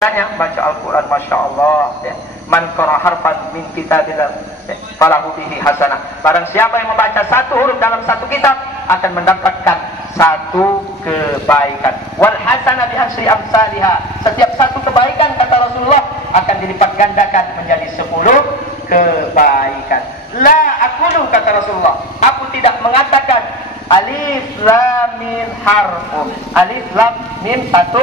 baca Al-Quran, Masya Allah ya. Man qara harfan min kitabillah ya, falahu bihi hasanah. Barang siapa yang membaca satu huruf dalam satu kitab akan mendapatkan satu kebaikan. Wal hasanah bi asyri amsalihah. Setiap satu kebaikan, kata Rasulullah, akan dilipat gandakan menjadi 10 kebaikan. La aqulu, kata Rasulullah, aku tidak mengatakan alif lam mim harfun. Alif lam mim satu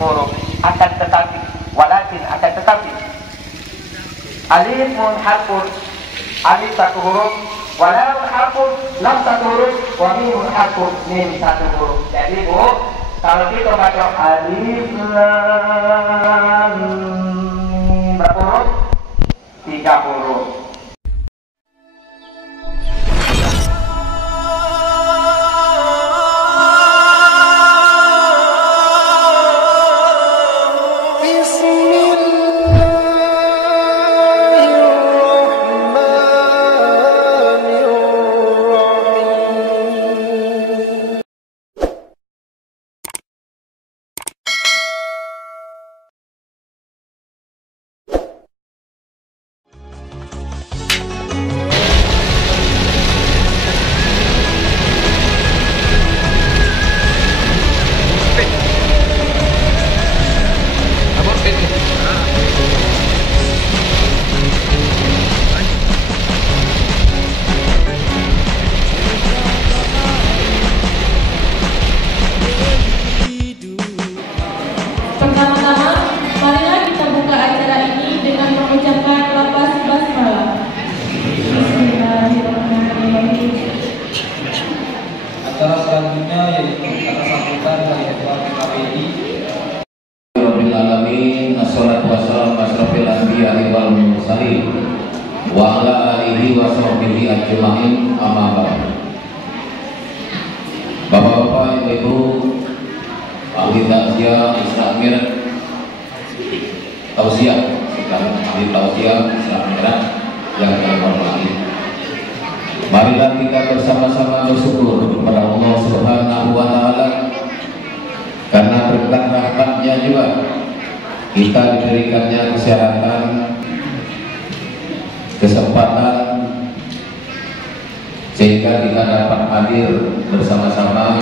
huruf. Akan tetapi, walakin akan tetapi, alifun harfun, alif satu huruf, walau harfun, lam satu huruf, wa mimun harfun, mim satu huruf. Jadi kalau kita baca alif lam mim berapa huruf? 3 huruf. Acara selanjutnya yaitu acara sambutan dari Ketua KPI. Rabbil alamin, assalatu wassalamu ala asyrofil anbiya'i wal mursalin wa ala alihi wa sahbihi ajma'in, amma ba'd. Bapak-bapak, Ibu-ibu, ahli tausiah Isra Mi'raj, ahli tausiah Isra Mi'raj yang kami hormati. Marilah kita bersama-sama bersyukur kepada Allah Subhanahu wa Ta'ala, karena berkat rahmat-Nya juga kita diberikannya kesehatan, kesempatan, sehingga kita dapat hadir bersama-sama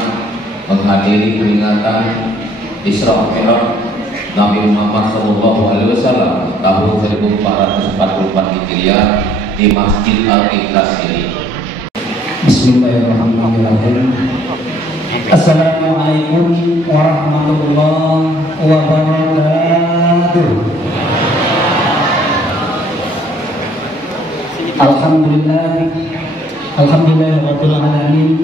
menghadiri peringatan Isra Mi'raj Nabi Muhammad SAW tahun 1444 Hijriah di Masjid Al-Ikhlas ini. Bismillahirrahmanirrahim. Assalamualaikum warahmatullahi wabarakatuh. Alhamdulillahirabbil alamin.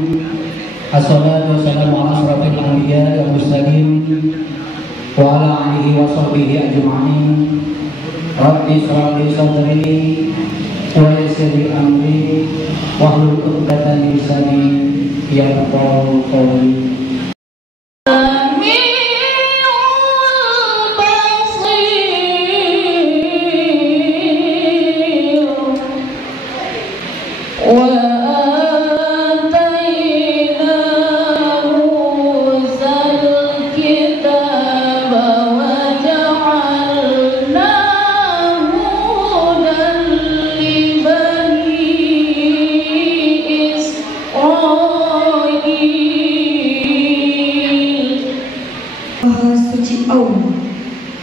Assalatu wassalamu ala asyrofil anbiya'i wal mursalin wa ala alihi wa sahbihi ajma'in. Rabbi shrah li sadri wa yassir li amri wahlul 'uqdatam min lisani yafqahu qawli.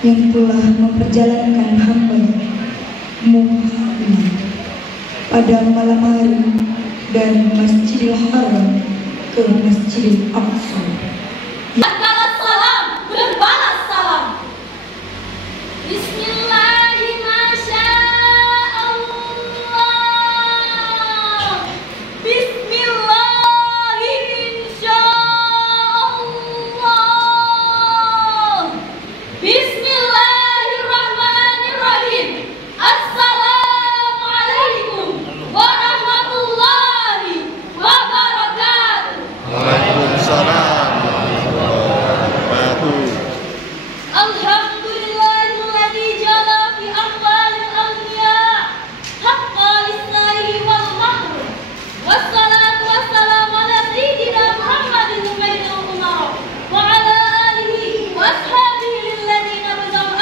Yang telah memperjalankan hamba Muhammad pada malam hari dari Masjidil Haram ke Masjidil Aqsa. Balas salam, berbalas salam. Bismillahirrahmanirrahim. Bismillahirrahmanirrahim. Bismillahirrahmanirrahim. Assalamualaikum warahmatullahi wabarakatuh. Waalaikumsalam warahmatullahi wabarakatuh. Alhamdulillahilladzi jala fi amwalil anbiya haqqa lisnahi wal mahrum. Wassalatu wassalamu ala sayyidina Muhammadin sayyidil umar wa ala alihi wa ashabihi alladhina badaw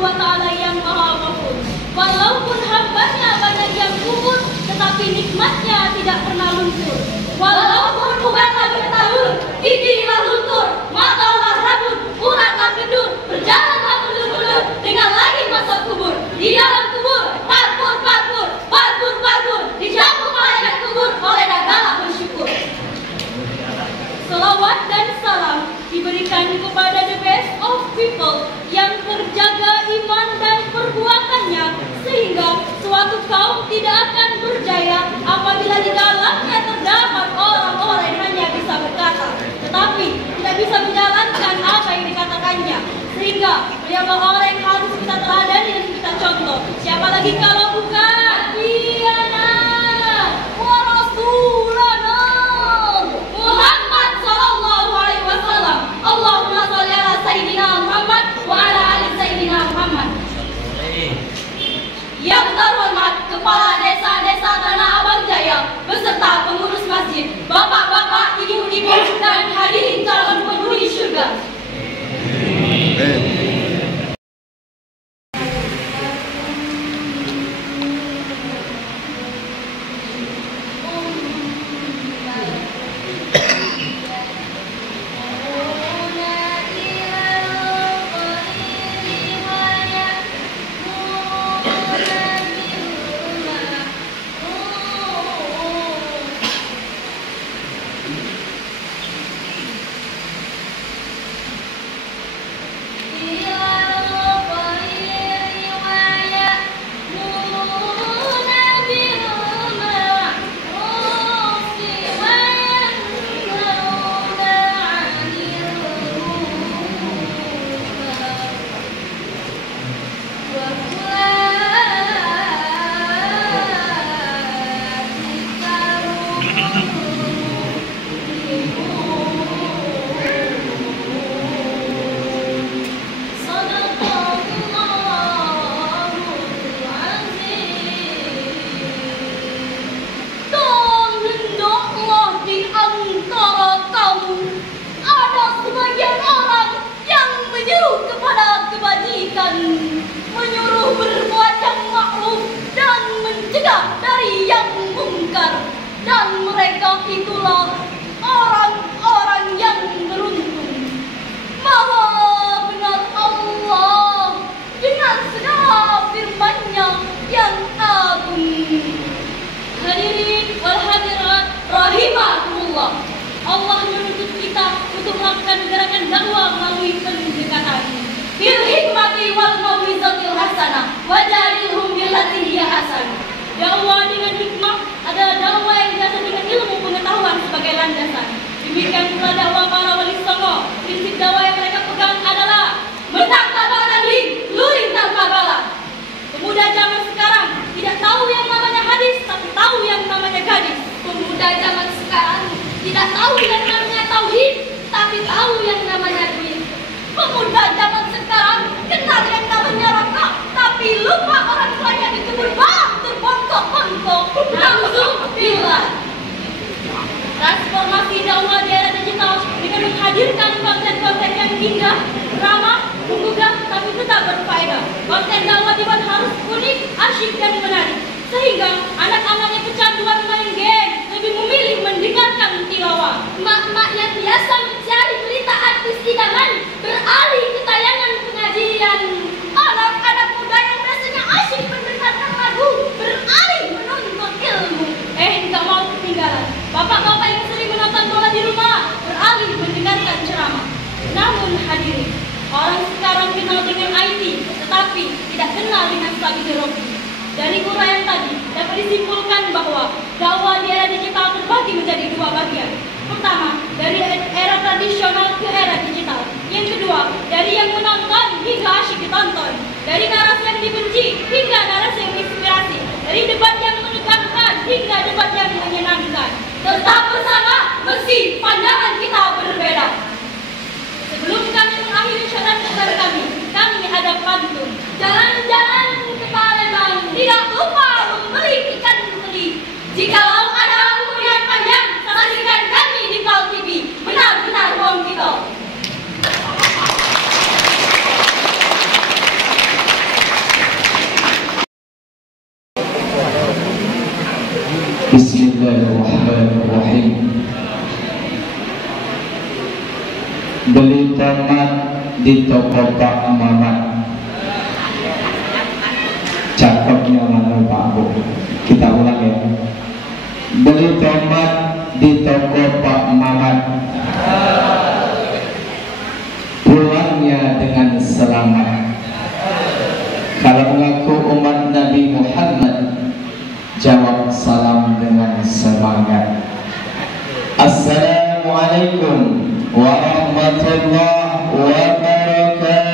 Subhanahu wa Ta'ala yang Maha Ghafur. Walaupun hambanya banyak yang kubur, tetapi nikmatnya tidak pernah luntur. Walaupun ubatlah bertahun, gigilah luntur, matalah rabun, uratlah kendur, berjalanlah mundur-mundur, dengan lagi masuk kubur. Di dalam kubur, parpur, parpur, parpur, parpur, dicampur malaikat kubur oleh dagala bersyukur. Salawat dan salam diberikan kepada the best of people yang terjaga iman dan perbuatannya, sehingga suatu kaum tidak akan berjaya apabila di dalamnya terdapat orang-orang yang hanya bisa berkata, tetapi tidak bisa menjalankan apa yang dikatakannya. Sehingga beliau orang yang harus kita teladani dan kita contoh. Siapa lagi kalau bukan Nabiana wa Rasulana Muhammad sallallahu alaihi wasallam. Allahumma shalli ala Sayyidina Muhammad wa ala ali Sayyidina Muhammad. Yang terhormat Kepala Desa-Desa Tanah Abang Jaya beserta pengurus masjid, bapak-bapak, ibu-ibu, dan hadirin calon penghuni surga. Menyuruh berbuat yang ma'ruf dan mencegah dari yang mungkar, dan mereka itulah orang-orang yang beruntung. Maha benar Allah dengan segala firman-Nya yang agung. Hadirin wal hadirat rahimakumullah. Allah menuntut kita untuk melakukan gerakan dakwah melalui pendekatan bil hikmati wal mau'izatil hasanah wajadilhum billati hiya hasan. Dakwah dengan hikmah adalah dakwah yang didasari dengan ilmu pengetahuan sebagai landasan. Demikian pula dakwah para wali songo. Prinsip dakwah yang mereka pegang adalah menang tanpa tanding, luring tanpa bala. Pemuda zaman sekarang tidak tahu yang namanya hadis, tapi tahu yang namanya gadis. Pemuda zaman sekarang tidak tahu yang namanya tauhid, tapi tahu yang namanya duit. Pemuda zaman sekarang kenal yang namanya rokok, tapi lupa orang tuanya dikubur bang terbongkok-bongkok. Nauzubillah. Transformasi dakwah di era digital dengan menghadirkan konten-konten yang indah, ramah, menggugah, tapi tetap berfaedah. Konten dakwah dibuat harus unik, asyik, dan menarik, sehingga anak-anak yang kecanduan main game lebih memilih mendengarkan tilawah. Mak-mak yang biasa mencari berita artis idaman beralih ke tayangan pengajian. Anak-anak muda yang biasanya asyik mendengarkan lagu beralih menuntut ilmu. Nggak mau ketinggalan. Bapak-bapak yang sering menonton bola di rumah beralih mendengarkan ceramah. Namun hadirin, orang sekarang kenal dengan IT, tetapi tidak kenal dengan stability. Dari uraian tadi dapat disimpulkan bahwa dakwah di era digital terbagi menjadi dua bagian. Pertama, dari era tradisional ke era digital. Yang kedua, dari yang menonton hingga asyik ditonton. Dari narasi yang dibenci hingga narasi yang menginspirasi. Dari debat yang menegangkan hingga debat yang menyenangkan. Tetap bersama meski pandangan kita berbeda. Sebelum kami mengakhiri syarat kami ada pantun. Jalan-jalan ke Palembang, tidak lupa membeli ikan teri. Jikalau ada umur yang panjang, saksikan kami di Pal TV. Benar-benar wong kita. Bismillahirrahmanirrahim. Beli tomat di toko Pak Mamat. Cakepnya mana Pak Bu? Kita ulang ya. Beli tomat di toko Pak Mamat. Pulangnya dengan selamat. Kalau mengaku umat Nabi Muhammad, jawab salam dengan semangat. Assalamualaikum warahmatullahi wabarakatuh.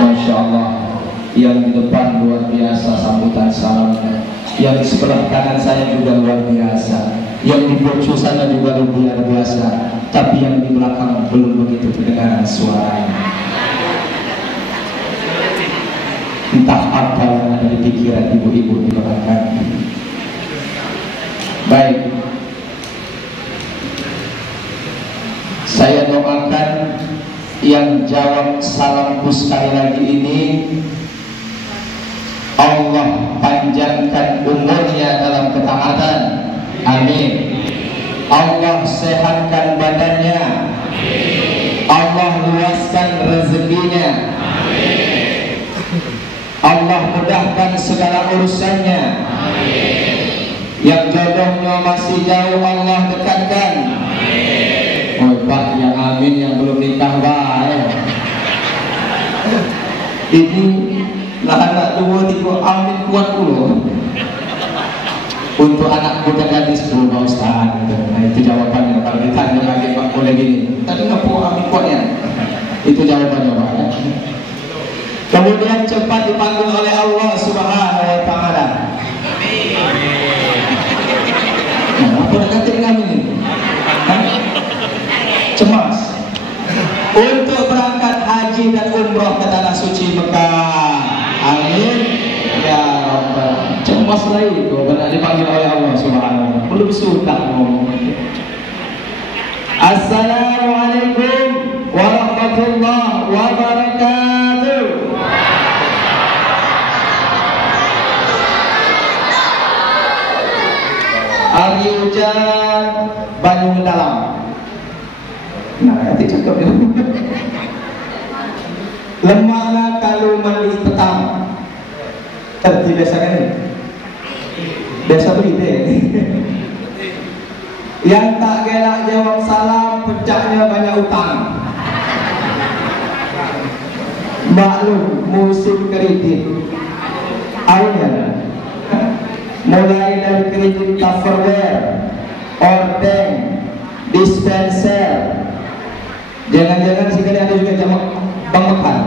Masya Allah, yang di depan luar biasa sambutan salamnya, yang di sebelah kanan saya juga luar biasa, yang di pojok sana juga luar biasa, tapi yang di belakang belum begitu kedengaran suaranya. Entah apa yang ada di pikiran ibu-ibu di belakang. Baik, saya doakan yang jawab salamku sekali lagi ini, Allah panjangkan umurnya dalam ketaatan, amin. Allah sehatkan badannya, Allah luaskan rezekinya, Allah mudahkan segala urusannya. Yang jodohnya masih jauh Allah dekatkan. Oh Pak, yang amin, yang belum nikah baik. Ini lah anak dua tiga amin kuat dulu. Untuk anak muda gadis dulu Pak Ustaz. Nah itu jawabannya. Kalau ditanya lagi Pak boleh gini, tadi nggak perlu amin kuatnya. Itu jawabannya Pak. Kemudian cepat dipanggil oleh Allah Subhanahu wa Ta'ala. Nah, apa nanti kami ini? Cemas untuk berangkat haji dan umroh ke tanah suci Mekah. Amin. Ya Rabbal. Cemas lagi itu benar dipanggil oleh Allah Subhanahu wa Ta'ala. Belum suka ngomong. Assalamualaikum warahmatullahi wabarakatuh. Hari hujan, banyu dalam. Nah, nanti cakap ya. Lemahlah kalau mandi petang. Terti biasa kan ini? Biasa begitu ya. Yang tak gelak jawab salam, pecahnya banyak utang. Maklum musim kredit. Awalnya mulai dari kredit Tupperware, ordeng, dispenser. Jangan-jangan sekali ada juga jamak Bang Mekan.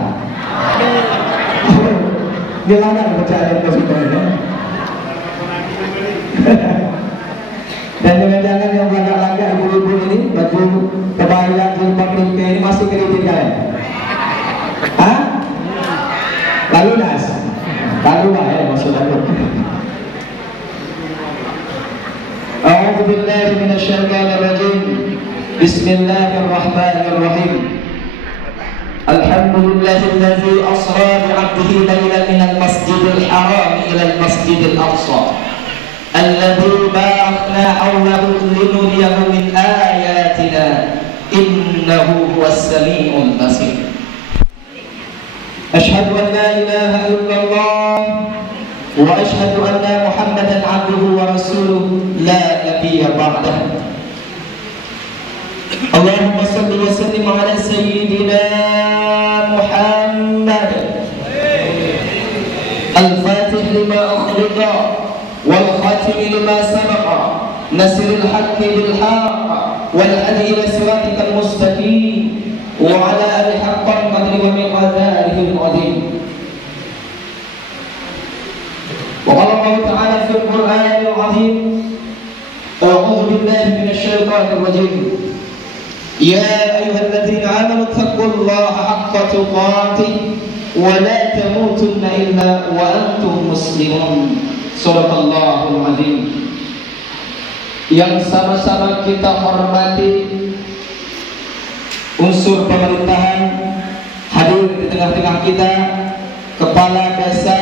Gelaran percaya ke situ ya. Dan jangan-jangan yang belakang-belakang ibu-ibu ini baju kebaya jilbab nikah ini masih kredit kan? Hah? Lalu nas? Lalu lah ya maksud aku. A'udzu billahi minasyaitonir rajim. Bismillahirrahmanirrahim. Alhamdulillahilladzi asra bi'abdihi lailan minal masjidil haram ilal masjidil aqsa alladzi barakna hawlahu linuriyahu min ayatina innahu huwas samiul basir. Asyhadu an la ilaha illallah wa asyhadu anna Muhammadan abduhu wa rasuluh la nabiyya ba'dah. Allahumma salli wa sallim ala sayyidina Muhammad al-fatih lima ukhliqa wal khatim lima sabaqa nasiril haqqi bil haqq wal hadi ila siratikal mustaqim wa ala alihi haqqan qadri wa miqdarihi al-azim. Wa qala Allah ta'ala fil Qur'anil 'azim, a'udzu billahi minasy syaithanir rajim. يا أيها الذين آمنوا اتقوا الله حق تقاته ولا تموتن إلا وأنتم مسلمون. Sadaqallahul Azim. Yang sama-sama kita hormati unsur pemerintahan hadir di tengah-tengah kita Kepala Desa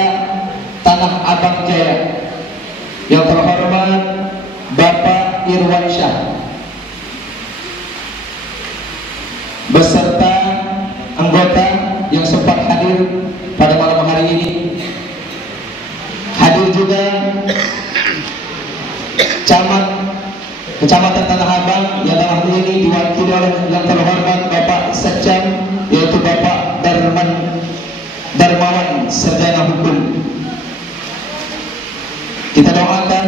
Tanah Abang Jaya yang terhormat Bapak Irwansyah beserta anggota yang sempat hadir pada malam hari ini. Hadir juga Kecamatan Tanah Abang yang dalam hal ini diwakili oleh yang terhormat Bapak Sekcam, yaitu Bapak Darmawan Sarjana Hukum. Kita doakan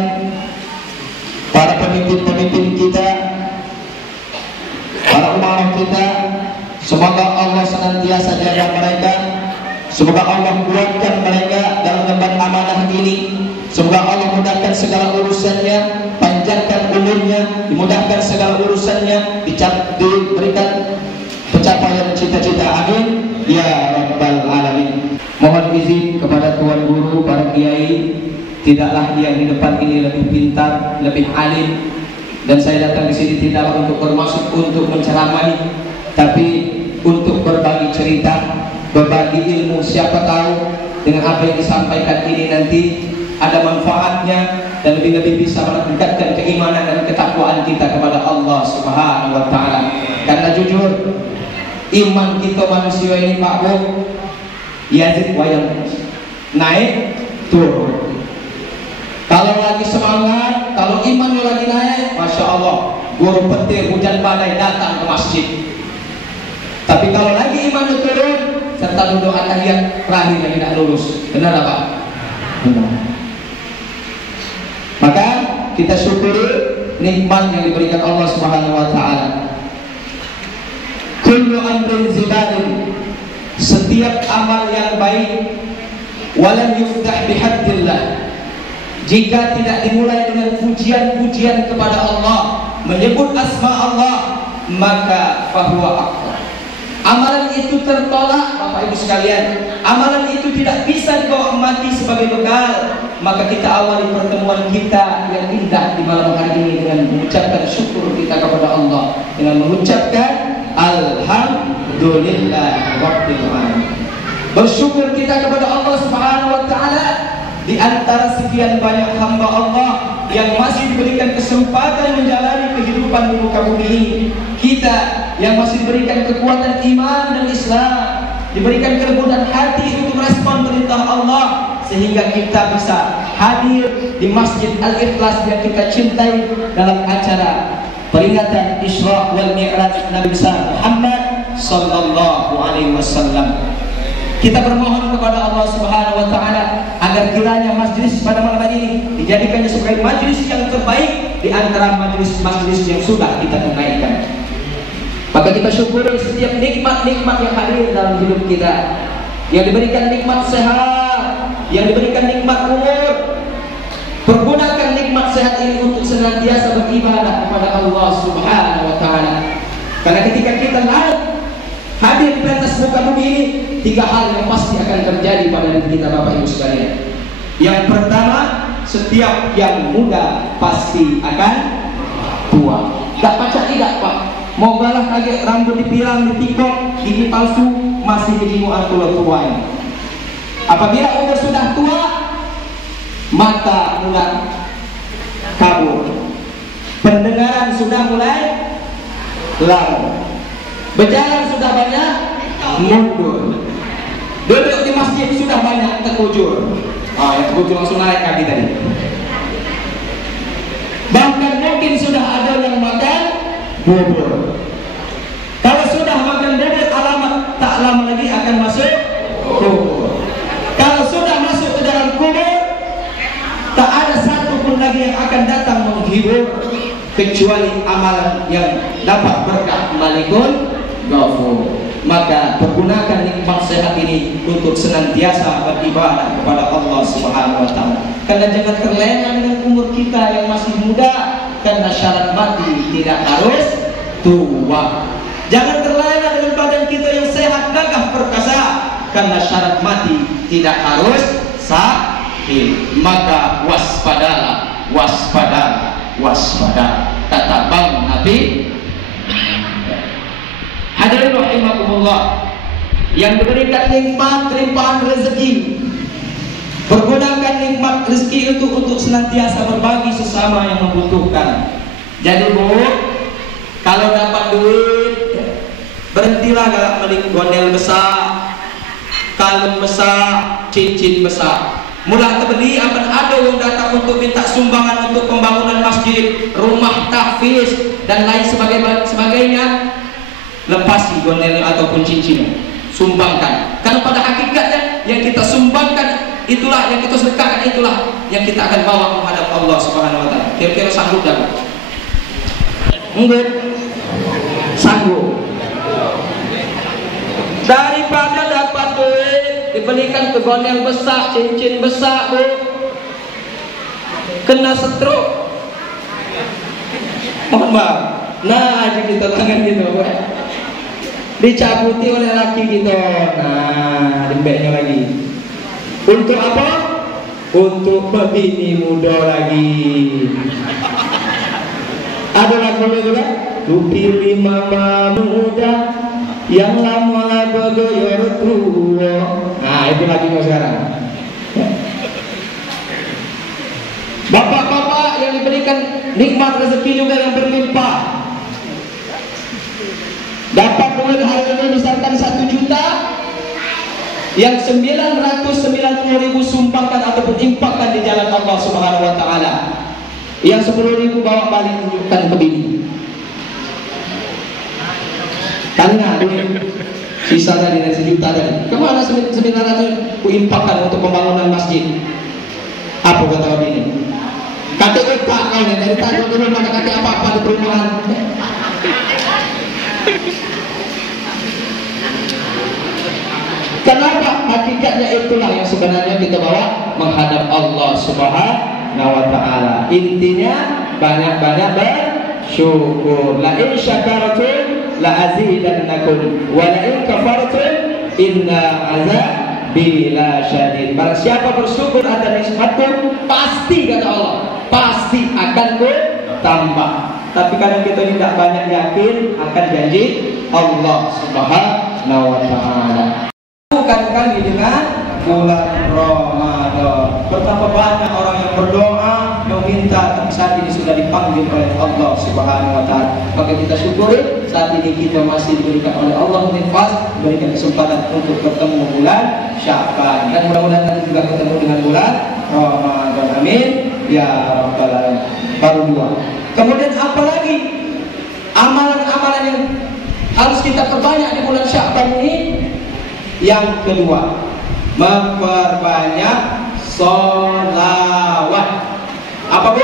para pemimpin-pemimpin kita, para umarah kita, semoga Allah senantiasa jaga mereka, semoga Allah kuatkan mereka dalam mengemban amanah ini. Semoga Allah mudahkan segala urusannya, panjangkan umurnya, dimudahkan segala urusannya, diberikan pencapaian cita-cita. Amin ya rabbal alamin. Mohon izin kepada tuan guru, para kiai, tidaklah yang di depan ini lebih pintar, lebih alim, dan saya datang di sini tidaklah untuk bermaksud untuk menceramahi, tapi untuk berbagi cerita, berbagi ilmu. Siapa tahu dengan apa yang disampaikan ini nanti ada manfaatnya dan lebih-lebih bisa meningkatkan keimanan dan ketakwaan kita kepada Allah Subhanahu wa taala. Karena jujur, iman kita manusia ini Pak Bu, yazid wa yanqus, naik turun. Kalau lagi semangat, kalau imannya lagi naik, masya Allah, guru petir hujan badai datang ke masjid. Tapi kalau lagi imannya turun, serta duduk tahiyat terakhir yang tidak lulus, benar Pak? Benar. Maka kita syukuri nikmat yang diberikan Allah Subhanahu wa taala. Kullu amrin zibalin, setiap amal yang baik walam yuftah bihaddillah, jika tidak dimulai dengan pujian-pujian kepada Allah, menyebut asma Allah, maka fahuwa akbar. Amalan itu tertolak Bapak Ibu sekalian. Amalan itu tidak bisa dibawa mati sebagai bekal. Maka kita awali pertemuan kita yang indah di malam hari ini dengan mengucapkan syukur kita kepada Allah, dengan mengucapkan alhamdulillah rabbil alamin. Bersyukur kita kepada Allah Subhanahu wa taala di antara sekian banyak hamba Allah yang masih diberikan kesempatan menjalani kehidupan di muka bumi ini. Kita yang masih diberikan kekuatan iman dan Islam, diberikan kelembutan hati untuk merespon perintah Allah, sehingga kita bisa hadir di Masjid Al-Ikhlas yang kita cintai dalam acara peringatan Isra wal Mi'raj Nabi besar Muhammad sallallahu alaihi wasallam. Kita bermohon kepada Allah Subhanahu wa taala agar kiranya majlis pada malam hari ini dijadikannya sebagai majlis yang terbaik di antara majlis-majlis yang sudah kita tunaikan. Maka kita syukuri setiap nikmat-nikmat yang hadir dalam hidup kita, yang diberikan nikmat sehat, yang diberikan nikmat umur. Pergunakan nikmat sehat ini untuk senantiasa beribadah kepada Allah Subhanahu wa taala. Karena ketika kita hadir di atas muka bumi ini, tiga hal yang pasti akan terjadi pada diri kita Bapak Ibu sekalian. Yang pertama, setiap yang muda pasti akan tua. Tak baca tidak Pak, mau galah kaget rambut dipirang, ditikok, gigi palsu, masih kejimuan tua-tuanya. Apabila umur sudah tua, mata mulai kabur, pendengaran sudah mulai larut, berjalan sudah banyak mundur, duduk di masjid sudah banyak terkujur. Yang terkujur langsung naik kaki tadi. Bahkan mungkin sudah ada yang makan bubur. Kalau sudah makan bubur, alamat tak lama lagi akan masuk kubur. Kalau sudah masuk ke dalam kubur, tak ada satu pun lagi yang akan datang menghibur kecuali amalan yang dapat berkah Malikul Ghafur. Maka pergunakan nikmat sehat ini untuk senantiasa beribadah kepada Allah Subhanahu wa taala. Karena jangan terlena dengan umur kita yang masih muda, karena syarat mati tidak harus tua. Jangan terlena dengan badan kita yang sehat, gagah perkasa, karena syarat mati tidak harus sakit. Maka waspadalah, waspadalah, waspada, kata Bang Nabi. Hadirin rahimakumullah, yang diberikan nikmat limpahan rezeki. Pergunakan nikmat rezeki itu untuk senantiasa berbagi sesama yang membutuhkan. Jadi Bu, kalau dapat duit, berhentilah galak beli gondel besar, kalung besar, cincin besar. Mula terbeli akan ada yang datang untuk minta sumbangan untuk pembangunan masjid, rumah tahfiz dan lain sebagainya. Lepasi gondel ataupun cincin, sumbangkan. Karena pada hakikatnya yang kita sumbangkan itulah, yang kita sedekahkan itulah yang kita akan bawa menghadap Allah Subhanahu wa taala. Kira-kira sanggup tak? Enggak. Sanggup. Daripada dapat duit dibelikan ke gondel besar, cincin besar, Bu, kena stroke. Mohon maaf. Nah, kita tangan gitu, Bu. Dicabuti oleh laki kita. Nah, dembeknya lagi. Untuk apa? Untuk bini muda lagi. Ada lagu juga? Ku pilih mama muda yang lama bergoyor tua. Nah, itu lagi sekarang. Bapak-bapak yang diberikan nikmat rezeki juga yang berlimpah, dapat duit hari ini misalkan 1 juta, yang 990.000 sumbangkan ataupun infakkan di jalan Allah Subhanahu wa taala. Yang 10.000 bawa balik tunjukkan ke bini. Karena sisa tadi dari 1 juta tadi, kemana 900 ku infakkan untuk pembangunan masjid? Apa kata bini? Kata kau nih dari tadi dulu mana kata apa-apa di perumahan. Kenapa? Hakikatnya itulah yang sebenarnya kita bawa menghadap Allah Subhanahu wa taala. Intinya banyak-banyak bersyukur. La in syakartum la azidannakum wa la in kafartum inna azabi la syadid. Barang siapa bersyukur atas nikmatku, pasti kata Allah, pasti akan ku tambah. Tapi kadang kita tidak banyak yakin akan janji Allah Subhanahu wa taala. Bukan kami dengan bulan Ramadan. Betapa banyak orang yang berdoa meminta, tapi saat ini sudah dipanggil oleh Allah Subhanahu wa taala. Maka kita syukuri saat ini kita masih diberikan oleh Allah nifas, diberikan kesempatan untuk bertemu bulan Sya'ban, dan mudah-mudahan nanti juga ketemu dengan bulan Ramadan. Amin ya rabbal alamin. Baru 2. Kemudian apa lagi amalan-amalan yang harus kita perbanyak di bulan Sya'ban ini? Yang kedua, memperbanyak sholawat. Apa Bu?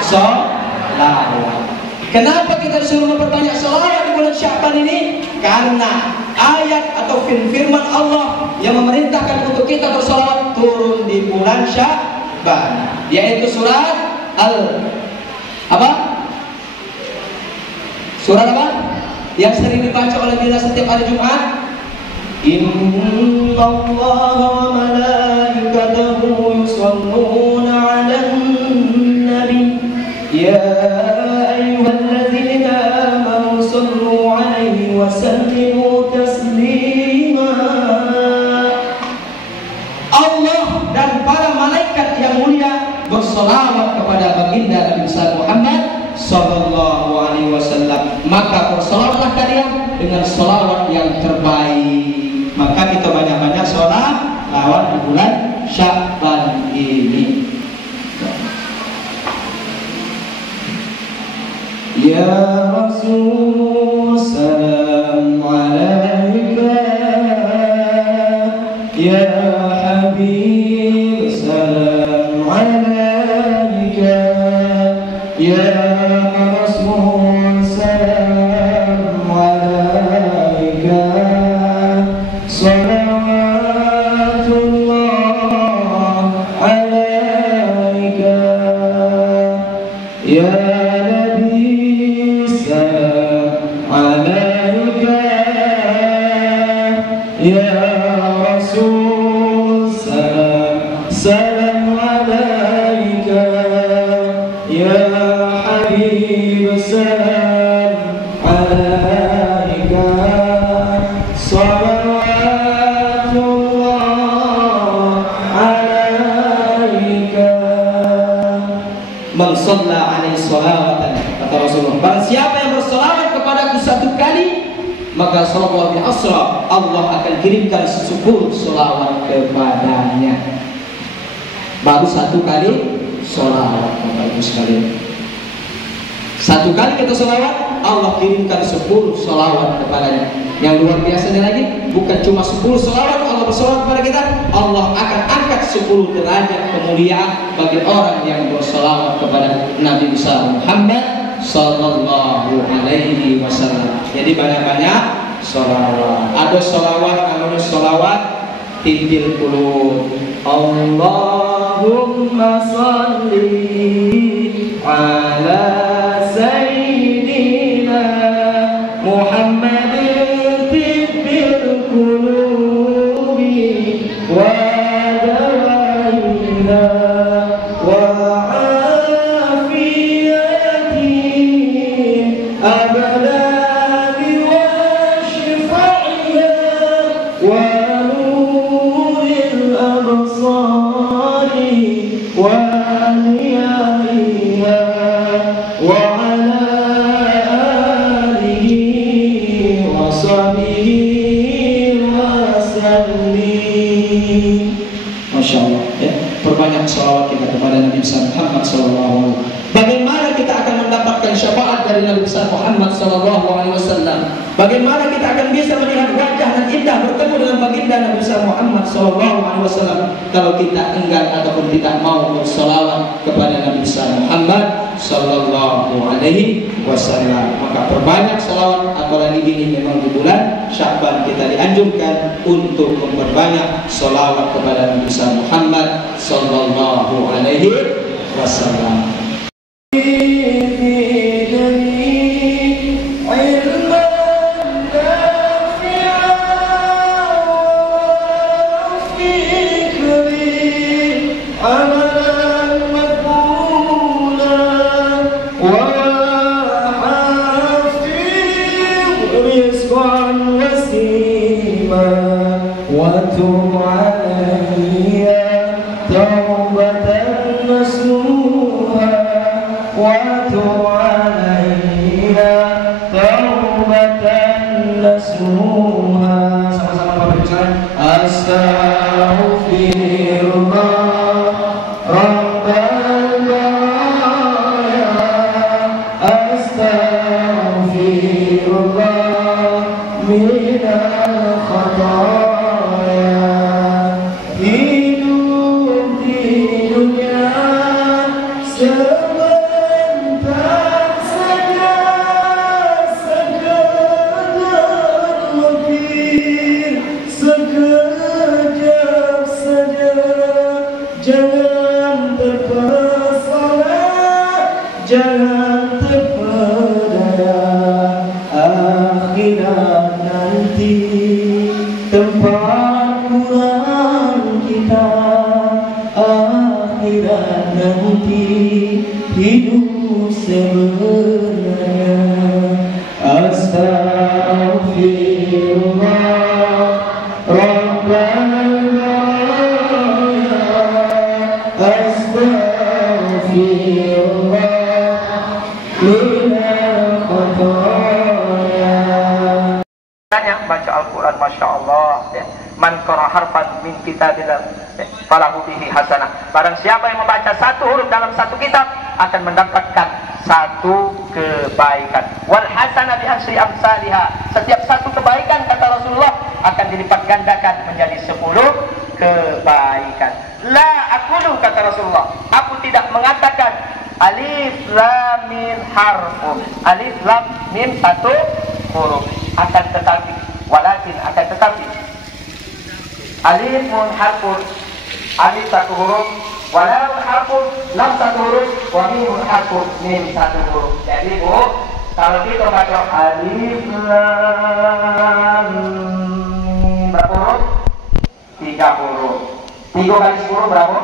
Sholawat. Kenapa kita disuruh memperbanyak sholawat di bulan Sya'ban ini? Karena ayat atau firman Allah yang memerintahkan untuk kita bersolawat turun di bulan Sya'ban, yaitu surat Surat apa? Yang sering dibaca oleh kita setiap hari Jumat. Inna Allah wa malaikatahu yusalluna 'alan nabi ya ayyuhalladzina amanu sallu 'alaihi wa sallimu taslima. Allah dan para malaikat yang mulia bersolawat kepada baginda Nabi Muhammad sallallahu alaihi wasallam. Maka bersolawatlah kalian dengan solawat yang terbaik. Maka kita banyak-banyak sholawat di bulan Sya'ban ini. Ya Rasul salam alaika, ya Habib salam alaika, ya Rasul salam alaika. Salawatullah alaika, ya Nabi salam alaika, ya Rasul salam alaika, ya Habib salam alaika. Salawat Man shalla alaihi sholawatan, kata Rasulullah, barang siapa yang bersolawat kepadaku 1 kali, maka sallallahu bi asra, Allah akan kirimkan 10 sholawat kepadanya. Baru 1 kali sholawat, Bapak Ibu sekalian. 1 kali kita sholawat, Allah kirimkan 10 sholawat kepadanya. Yang luar biasanya lagi, bukan cuma 10 sholawat Allah bersolawat kepada kita, Allah akan angkat 10 derajat kemuliaan bagi orang yang bersolawat kepada Nabi besar Muhammad sallallahu alaihi wasallam. Jadi banyak-banyak sholawat. Ada sholawat namanya sholawat tintil qulub. Allahumma sholli ala sayyidina Muhammadin perbanyak salawat kita kepada Nabi besar Muhammad sallallahu alaihi wasallam. Bagaimana kita akan mendapatkan syafaat dari Nabi besar Muhammad sallallahu alaihi wasallam? Bagaimana kita akan bisa melihat wajah dan indah bertemu dengan baginda Nabi besar Muhammad sallallahu alaihi wasallam kalau kita enggan ataupun tidak mau bersalawat kepada Nabi besar Muhammad sallallahu alaihi wasallam? Maka perbanyak salawat, apalagi ini memang di bulan Sya'ban kita dianjurkan untuk memperbanyak salawat kepada Nabi besar Muhammad sallallahu alaihi wasallam. Baca Al-Quran, Masya Allah, man qara harfan min kitabillah falahu bihi hasanah. Barang siapa yang membaca 1 huruf dalam 1 kitab akan mendapatkan 1 kebaikan. Wal hasanah bi asyri amsalihha. Setiap 1 kebaikan, kata Rasulullah, akan dilipat gandakan menjadi 10 kebaikan. La aqulu, kata Rasulullah, aku tidak mengatakan alif lam mim harfun. Alif lam mim 1 huruf, akan tetapi, walakin akan tetapi, alifun harfun, alif 1 huruf, walau harfun, lam 1 huruf, wa mimun harfun, mim 1 huruf. Jadi Bu, kalau kita baca alif lam mim berapa huruf? 3 huruf. 3 kali 10 berapa?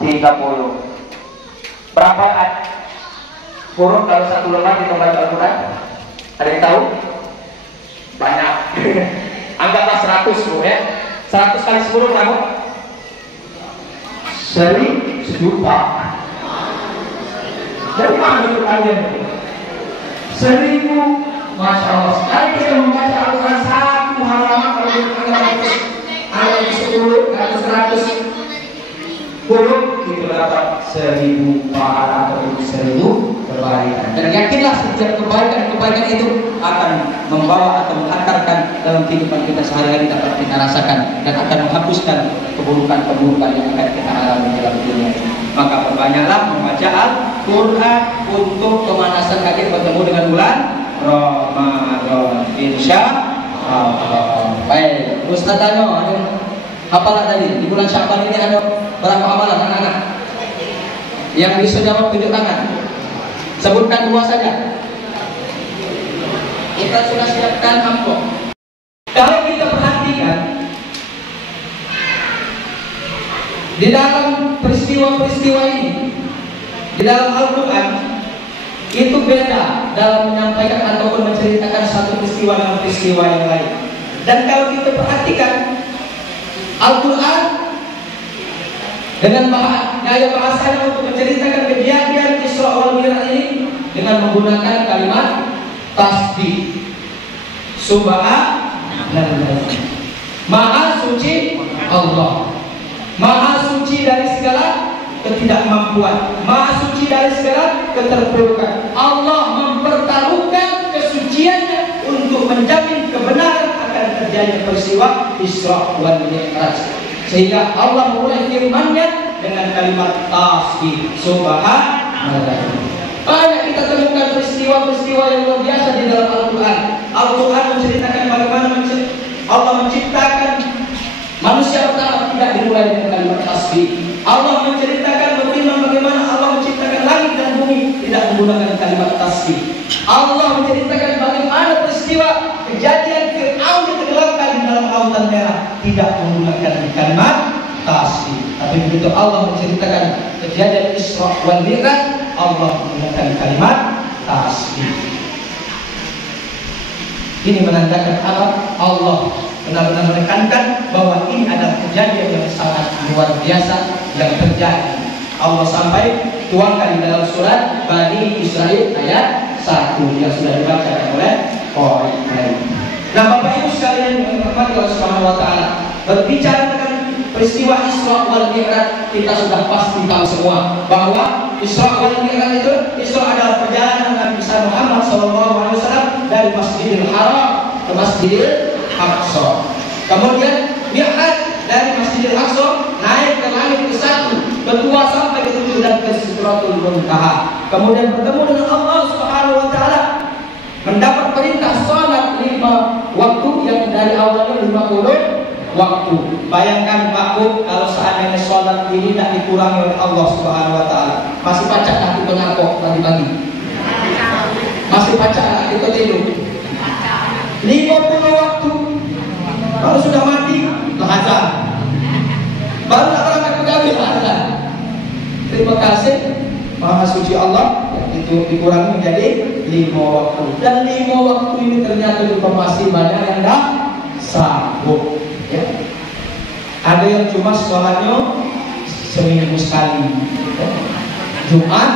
30. Berapa huruf kalau 1 lembar kita baca Al-Quran? Ada yang tahu? Banyak. Anggaplah 100 Bu ya. 100 kali 10 berapa? 1 juta. Dari mana itu kalian? 1000, Masya Allah. Sekali kita membaca Al-Quran 1 halaman, kalau ayat 10, ayat 100 huruf, itu dapat 1000 pahala atau 1000 kebaikan. Dan yakinlah setiap kebaikan itu akan membawa atau menghantarkan dalam kehidupan kita sehari-hari dapat kita rasakan dan akan menghapuskan keburukan-keburukan yang akan kita alami dalam dunia. Maka perbanyaklah membaca Al-Quran untuk pemanasan kaki bertemu dengan bulan Ramadan. Insya Allah. Baik, Ustaz tanya, apalah tadi di bulan Syaban ini ada berapa amalan anak-anak? Yang bisa jawab tunjuk tangan. Sebutkan 2 saja. Kita sudah siapkan amplop. Kalau kita perhatikan di dalam peristiwa-peristiwa ini, di dalam Al-Quran itu beda dalam menyampaikan ataupun menceritakan satu peristiwa dengan peristiwa yang lain. Dan kalau kita perhatikan Al-Quran dengan gaya bahasanya untuk menceritakan kejadian Isra wal Mi'raj ini dengan menggunakan kalimat tasbih. Subhanallah. Maha suci Allah. Maha suci dari segala ketidakmampuan. Maha suci dari segala keterpurukan. Allah mempertaruhkan kesuciannya untuk menjamin kebenaran akan terjadi peristiwa Isra wal Mi'raj. Sehingga Allah memulai firman-Nya dengan kalimat tasbih. Subhanallah. Banyak kita temukan peristiwa-peristiwa yang luar biasa di dalam Al-Quran. Al-Quran menceritakan bagaimana Allah menciptakan manusia pertama tidak dimulai dengan kalimat tasbih. Allah menceritakan bagaimana Allah menciptakan langit dan bumi tidak menggunakan kalimat tasbih. Allah menceritakan bagaimana peristiwa kejadian Fir'aun ditenggelamkan di dalam lautan merah tidak menggunakan kalimat tasbih. Tapi begitu Allah menceritakan kejadian Isra wal Mi'raj, Allah menggunakan kalimat tasbih. Ini menandakan apa? Allah benar-benar menekankan bahwa ini adalah kejadian yang sangat luar biasa yang terjadi. Allah sampai tuangkan di dalam surat Bani Israil ayat 1 yang sudah dibacakan oleh Qori. Nah, Bapak Ibu sekalian yang dirahmati Allah Subhanahu wa taala, berbicara tentang peristiwa Isra wal Mi'raj, kita sudah pasti tahu semua bahwa Isra wal Mi'raj itu adalah perjalanan Nabi Muhammad SAW dari Masjidil Haram ke Masjidil Aqsa. Kemudian Mi'raj dari Masjidil Aqsa naik ke langit ke-1, ke-2 sampai ke-7 dan ke Sidratul Muntaha. Kemudian bertemu dengan Allah Subhanahu wa taala, mendapat perintah salat 5 waktu yang dari awalnya 50 waktu. Bayangkan Pak Bu, kalau seandainya sholat ini tidak dikurangi oleh Allah Subhanahu wa taala, masih pacak tak kita ngapok pagi-pagi? Masih pacak tak kita tidur? 50 waktu. Kalau sudah mati, azan. Baru tak berangkat pegawai azan. Terima kasih Maha Suci Allah yang itu dikurangi menjadi 5 waktu. Dan 5 waktu ini ternyata juga masih banyak yang tak sanggup. Ya. Ada yang cuma sholatnya seminggu sekali, ya. Jumat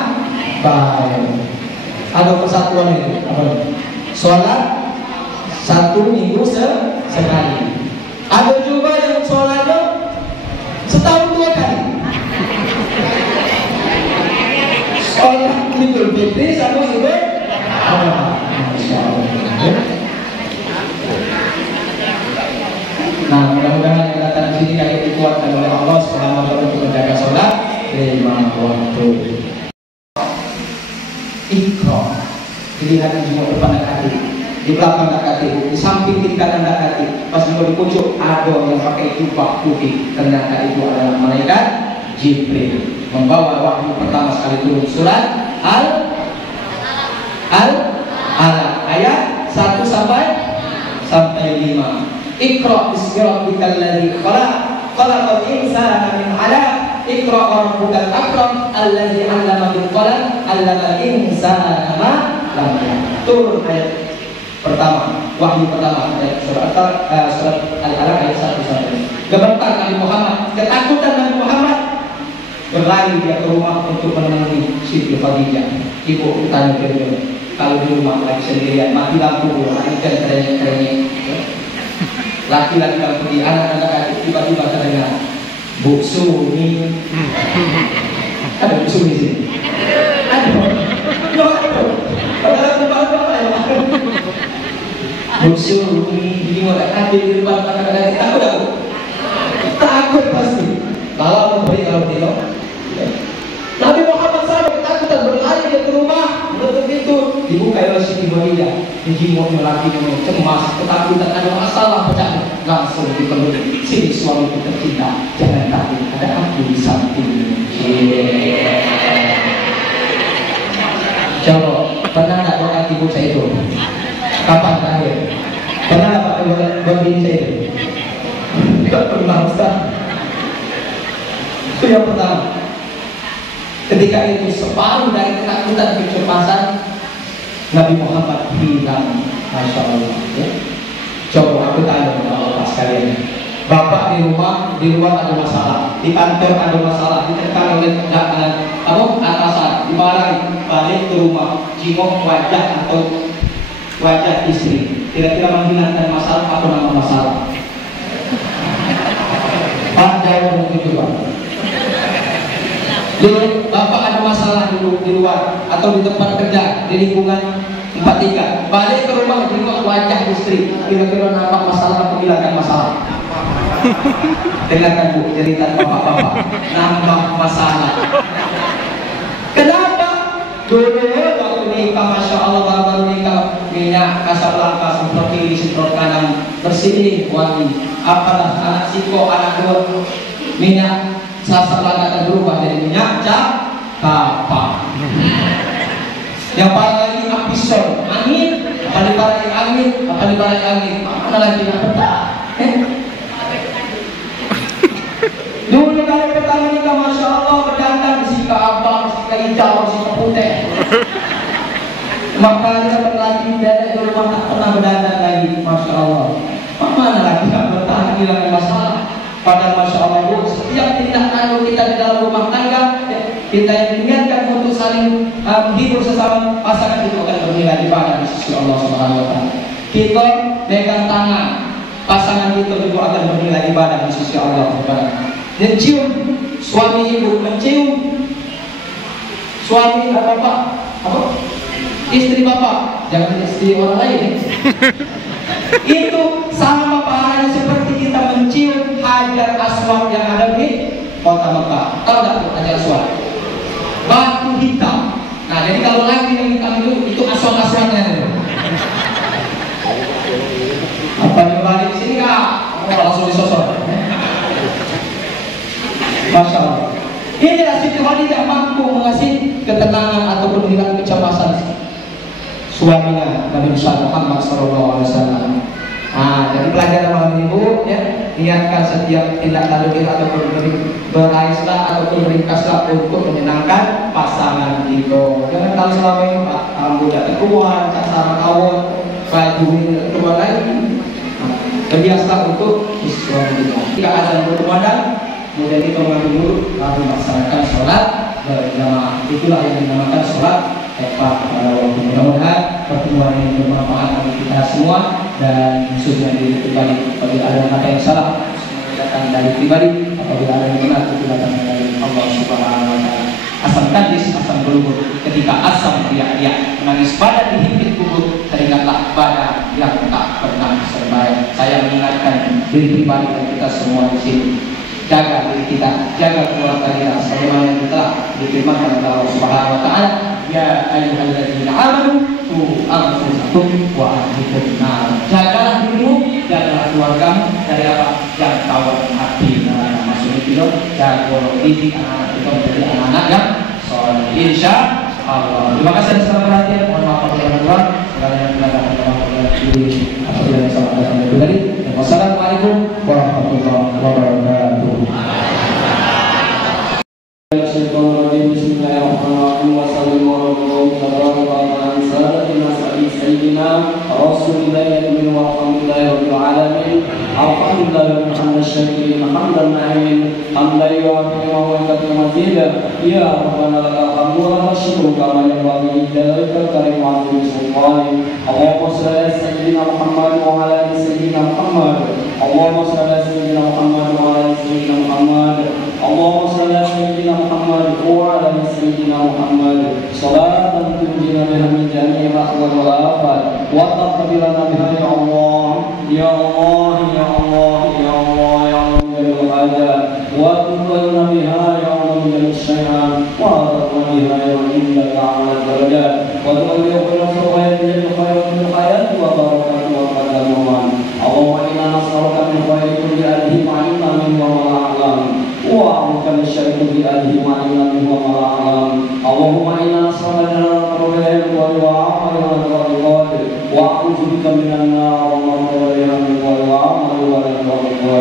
baik. Ada persatuan itu, sholat 1 minggu sekali. Ada juga yang sholatnya setahun 2 kali. Sholat Idul Fitri sama Idul Adha. Nah, mudah-mudahan yang datang di sini kali dikuatkan oleh Allah Subhanahu wa taala untuk menjaga sholat 5 waktu. Iqra, pilihan yang cuma depan dan hati, di belakang dan hati, di samping kiri kanan dan hati. Pas juga di pucuk ada yang pakai jubah putih. Ternyata itu adalah malaikat Jibril membawa wahyu pertama sekali turun surat Al-Alaq ayat 1 sampai 5. Iqra bismi rabbikal ladzi khalaqal insana min 'alaq. Iqra rabbukal akram alladzi 'allama bil qalam 'allamal insana ma lam ya'lam. Turun ayat pertama, wahyu pertama ayat surat Al-Alaq ayat 1 sampai 5. Gemetar Nabi Muhammad, ketakutan Nabi Muhammad, berlari dia ke rumah untuk menemui Siti Khadijah. Ibu tanya ke kalau di rumah lagi sendirian, mati lampu dulu, kan kerennya. Laki-laki kalau pergi, anak-anak tiba-tiba terdengar Bu Sumi. Ada Bu Sumi sini? Ada. Bu Sumi, ini mau hadir di depan anak-anak takut pasti. Kalau tidak, Nabi Muhammad SAW ketakutan berlari dia ke rumah, begitu dibuka oleh Siti Khadijah, dijimuk lagi cemas, ketakutan ada masalah pecah, langsung dipeluk. Sini suami tercinta, jangan takut, ada aku di sampingmu. Coba, pernah tak doa ibu saya itu? Kapan terakhir? Pernah tak buat diri saya itu? Tidak pernah, Ustaz. Itu yang pertama. Ketika itu separuh dari ketakutan kecemasan Nabi Muhammad hilang, Masya Allah. Ya. Coba aku tanya kepada Bapak sekalian. Bapak di rumah ada masalah, di kantor ada masalah, ditekan oleh atasan, dimarahi, balik ke rumah, jingok wajah atau wajah istri, kira-kira menghilangkan masalah atau nama masalah? Pak jawab begitu Pak. Bapak ada masalah di luar atau di tempat kerja, di lingkungan 43, balik ke rumah jenguk wajah istri, kira-kira nampak masalah atau hilangkan masalah? Dengarkan Bu cerita bapak-bapak, nambah masalah. Kenapa? Dulu waktu nikah, Masya Allah, baru nikah, minyak Casablanca semprot kiri semprot kanan, bersih wangi. Apalah anak siko, anak dua, minyak Casablanca akan berubah jadi minyak Capa. Yang paling lagi apisol, angin, apa dibalik angin, mana lagi yang betah? Dulu kalau pertama nikah, Masya Allah, berdandan bersihkan abang, bersihkan hijau, bersihkan putih. Makanya lagi dari rumah tak pernah berdandan lagi, Masya Allah. Mana lagi yang bertahan hilangkan masalah? Padahal Masya Allah, setiap tindak tanduk kita di dalam rumah tangga, kita yang ingatkan untuk saling menghibur sesama pasangan itu akan bernilai ibadah di sisi Allah Subhanahu Wa Taala. Kita pegang tangan pasangan itu juga akan bernilai ibadah di sisi Allah Subhanahu Wa Taala. Mencium suami ibu, mencium suami bapak, istri bapak, jangan istri orang lain. Itu sama pahalanya seperti kita mencium Hajar Aswad yang ada di kota Mekah. Tahu tak Hajar Aswad? Batu hitam. Nah, jadi kalau lagi yang hitam itu aswad-aswadnya. Apa yang balik sini kak? Langsung disosok. Masya Allah. Inilah Siti Khadijah mampu mengasih ketenangan ataupun hilang kecemasan suaminya Nabi Muhammad SAW. Nah, jadi pelajaran malam ini Bu, ya, niatkan setiap tindak tanduk kita ataupun beraislah ataupun meringkaslah untuk menyenangkan pasangan kita. Jangan kalau selama ini Pak, rambut tidak keluar, sama kawan, baju ini keluar lagi. Berbiasalah untuk suami kita. Jika azan berkumandang, kemudian kita mengambil dulu, lalu melaksanakan sholat berjamaah. Itulah yang dinamakan sholat tepat pada waktu. Mudah-mudahan pertemuan ini bermanfaat bagi kita semua dan khususnya diri pribadi. Apabila ada kata yang salah, datang dari pribadi. Apabila ada yang benar, itu datang dari Allah Subhanahu Wa Taala. Asam tandis, asam berubur. Ketika asam riak-riak menangis pada dihimpit kubur, teringatlah pada yang tak pernah serbai. Saya mengingatkan diri pribadi dan kita semua di sini. Jaga diri kita, jaga keluarga kita sebagaimana yang telah difirmankan oleh Allah Subhanahu Wa Taala. Ya ayyuhalladzina amanu qu anfusakum wa ahlikum nar. Jagalah dirimu, jagalah keluargamu dari apa? Jangkauan api neraka. Maksudnya itu jaga didik anak-anak kita menjadi anak-anak yang soleh. Insya Allah. Terima kasih atas perhatian. Mohon maaf apabila kurang. Segala yang telah apabila yang salah datang dari tadi. Wassalamualaikum warahmatullahi wabarakatuh. Bismillahirrahmanirrahim. Wassalamualaikum warahmatullahi wabarakatuh. Rasulullah Alhamdulillah hamdan syakirin hamdan na'imin hamdan yu'afi wa yu'afi mazida ya Rabbana lakal hamdu wa syukru kama yanbaghi lijalika karim wa azimi sultani Allahumma shalli ala sayyidina Muhammad wa ala ali sayyidina Muhammad Allahumma shalli ala sayyidina Muhammad wa ala ali sayyidina Muhammad Allahumma shalli ala sayyidina Muhammad wa ala ali sayyidina Muhammad salatan tunjina biha min jami'il ahwal wal afat wa taqbilana biha ya Allah ya Allah ya Allah ya Allah ya Allah ya Allah wa tuqbilana biha ya Allah ya syai'an wa taqbilana biha ya Allah ta'ala darajat wa tuqbilana biha ya khairul hayat wa barakatuh wa qadamuhan Allahumma inna nas'aluka min khairi kulli alihi ma'inna min wa ma'alam وأعوذ من شر بأهله وعلنا منه وما أعلم اللهم إنا نسألك الرضا والعمل والرضا وأعوذ بك من النار وما قبلها من والعمل والرضا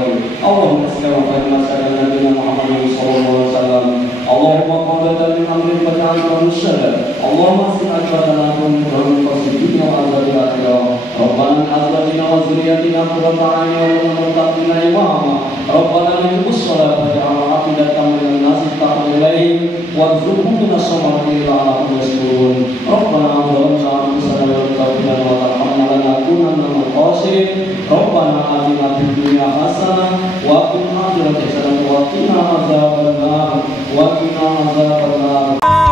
اللهم اسلم خير ما سأل نبينا محمد صلى الله عليه وسلم اللهم قبلت من أمرك فجعلنا رشدا اللهم اسم أجرنا ونكرم فسجدنا وعذاب الآخرة ربنا أزواجنا وذريتنا قرة أعين واجعلنا للمتقين إماما ربنا من الصلاة فجعل عقيدة من الناس تقبل إليهم وارزقهم من الصبر لعلهم يشكرون ربنا ظلمنا أنفسنا وإن تغفر لنا وترحمنا لنكونن من الخاسرين ربنا آتنا في الدنيا حسنة وفي الآخرة حسنة وقنا عذاب النار